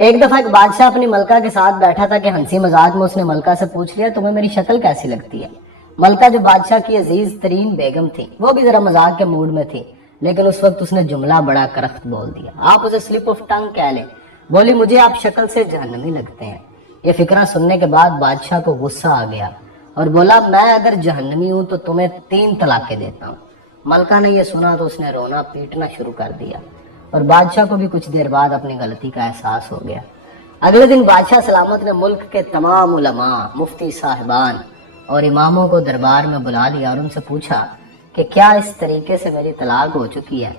ایک دفعہ ایک بادشاہ اپنی ملکہ کے ساتھ بیٹھا تھا کہ ہنسی مذاق میں اس نے ملکہ سے پوچھ لیا تمہیں میری شکل کیسی لگتی ہے۔ ملکہ جو بادشاہ کی عزیز ترین بیگم تھی وہ بھی ذرا مذاق کے موڈ میں تھی، لیکن اس وقت اس نے جملہ بڑا کرخت بول دیا، آپ اسے سلپ آف ٹنگ کہہ لیں، بولی مجھے آپ شکل سے جہنمی لگتے ہیں۔ یہ فکرہ سننے کے بعد بادشاہ کو غصہ آ گیا اور بولا میں اگر جہنمی ہوں تو تمہیں 3 طلاقیں دیتا ہوں۔ ملکہ نے یہ سنا تو اس نے رونا پیٹنا شروع کر دیا اور بادشاہ کو بھی کچھ دیر بعد اپنی غلطی کا احساس ہو گیا۔ اگلے دن بادشاہ سلامت نے ملک کے تمام علماء، مفتی صاحبان اور اماموں کو دربار میں بلا لیا اور ان سے پوچھا کہ کیا اس طریقے سے میری طلاق ہو چکی ہے؟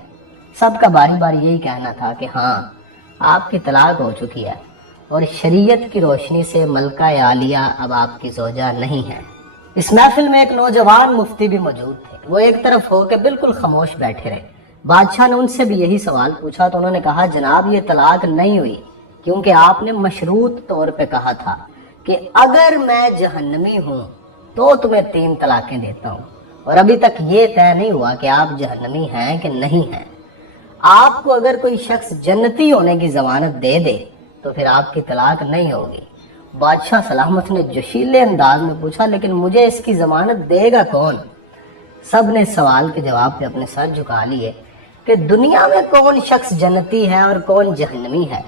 سب کا باری باری یہی کہنا تھا کہ ہاں آپ کی طلاق ہو چکی ہے اور شریعت کی روشنی سے ملکہ عالیہ اب آپ کی زوجہ نہیں ہے۔ اس محفل میں ایک نوجوان مفتی بھی موجود تھے، وہ ایک طرف ہو کے بالکل خاموش بیٹھے رہے۔ بادشاہ نے ان سے بھی یہی سوال پوچھا تو انہوں نے کہا جناب یہ طلاق نہیں ہوئی کیونکہ آپ نے مشروط طور پہ کہا تھا کہ اگر میں جہنمی ہوں تو تمہیں 3 طلاقیں دیتا ہوں، اور ابھی تک یہ طے نہیں ہوا کہ آپ جہنمی ہیں کہ نہیں ہیں۔ آپ کو اگر کوئی شخص جنتی ہونے کی ضمانت دے دے تو پھر آپ کی طلاق نہیں ہوگی۔ بادشاہ سلامت نے جوشیلے انداز میں پوچھا لیکن مجھے اس کی ضمانت دے گا کون؟ سب نے سوال کے جواب پہ اپنے سر جھکا لیے کہ دنیا میں کون شخص جنتی ہے اور کون جہنمی ہے،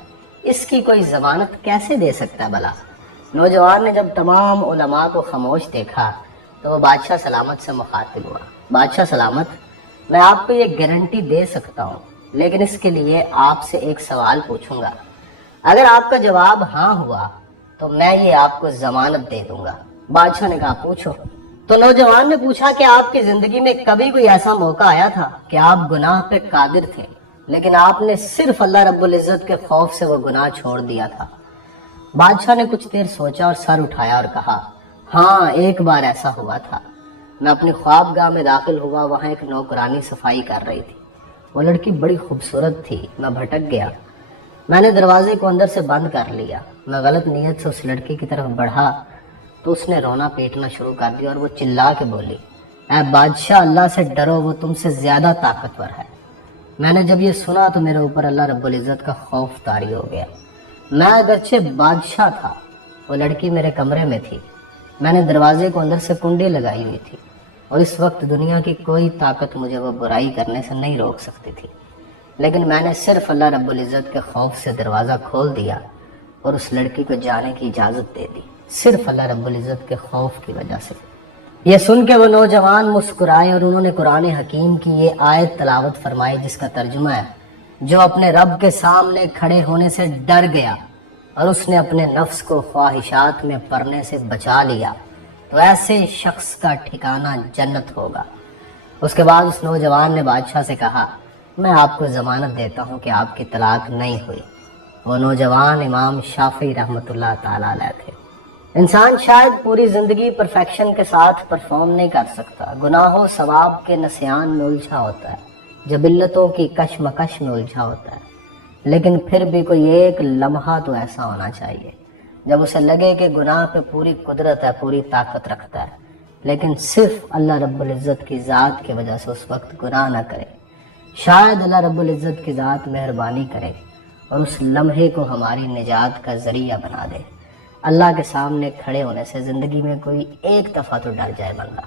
اس کی کوئی ضمانت کیسے دے سکتا ہے بھلا؟ نوجوان نے جب تمام علماء کو خاموش دیکھا تو وہ بادشاہ سلامت سے مخاطب ہوا، بادشاہ سلامت میں آپ کو یہ گارنٹی دے سکتا ہوں لیکن اس کے لیے آپ سے ایک سوال پوچھوں گا، اگر آپ کا جواب ہاں ہوا تو میں یہ آپ کو ضمانت دے دوں گا۔ بادشاہ نے کہا پوچھو۔ تو نوجوان نے پوچھا کہ آپ کی زندگی میں کبھی کوئی ایسا موقع آیا تھا کہ آپ گناہ پہ قادر تھے لیکن آپ نے صرف اللہ رب العزت کے خوف سے وہ گناہ چھوڑ دیا تھا؟ بادشاہ نے کچھ دیر سوچا اور سر اٹھایا اور کہا ہاں ایک بار ایسا ہوا تھا۔ میں اپنی خوابگاہ میں داخل ہوا، وہاں ایک نوکرانی صفائی کر رہی تھی، وہ لڑکی بڑی خوبصورت تھی، میں بھٹک گیا، میں نے دروازے کو اندر سے بند کر لیا، میں غلط نیت سے اس لڑکی کی طرف بڑھا تو اس نے رونا پیٹنا شروع کر دیا اور وہ چلا کے بولی اے بادشاہ اللہ سے ڈرو، وہ تم سے زیادہ طاقتور ہے۔ میں نے جب یہ سنا تو میرے اوپر اللہ رب العزت کا خوف طاری ہو گیا۔ میں اگرچہ بادشاہ تھا، وہ لڑکی میرے کمرے میں تھی، میں نے دروازے کو اندر سے کنڈی لگائی ہوئی تھی اور اس وقت دنیا کی کوئی طاقت مجھے وہ برائی کرنے سے نہیں روک سکتی تھی، لیکن میں نے صرف اللہ رب العزت کے خوف سے دروازہ کھول دیا اور اس لڑکی کو جانے کی اجازت دے دی، صرف اللہ رب العزت کے خوف کی وجہ سے۔ یہ سن کے وہ نوجوان مسکرائے اور انہوں نے قرآن حکیم کی یہ آیت تلاوت فرمائی جس کا ترجمہ ہے جو اپنے رب کے سامنے کھڑے ہونے سے ڈر گیا اور اس نے اپنے نفس کو خواہشات میں پڑنے سے بچا لیا تو ایسے شخص کا ٹھکانہ جنت ہوگا۔ اس کے بعد اس نوجوان نے بادشاہ سے کہا میں آپ کو ضمانت دیتا ہوں کہ آپ کی طلاق نہیں ہوئی۔ وہ نوجوان امام شافعی رحمۃ اللہ تعالی علیہ تھے۔ انسان شاید پوری زندگی پرفیکشن کے ساتھ پرفارم نہیں کر سکتا، گناہوں ثواب کے نسیان میں الجھا ہوتا ہے، جبلتوں کی کشمکش میں الجھا ہوتا ہے، لیکن پھر بھی کوئی ایک لمحہ تو ایسا ہونا چاہیے جب اسے لگے کہ گناہ پہ پوری قدرت ہے، پوری طاقت رکھتا ہے، لیکن صرف اللہ رب العزت کی ذات کی وجہ سے اس وقت گناہ نہ کرے۔ شاید اللہ رب العزت کی ذات مہربانی کرے اور اس لمحے کو ہماری نجات کا ذریعہ بنا دے۔ اللہ کے سامنے کھڑے ہونے سے زندگی میں کوئی ایک دفعہ تو ڈر جائے بندہ۔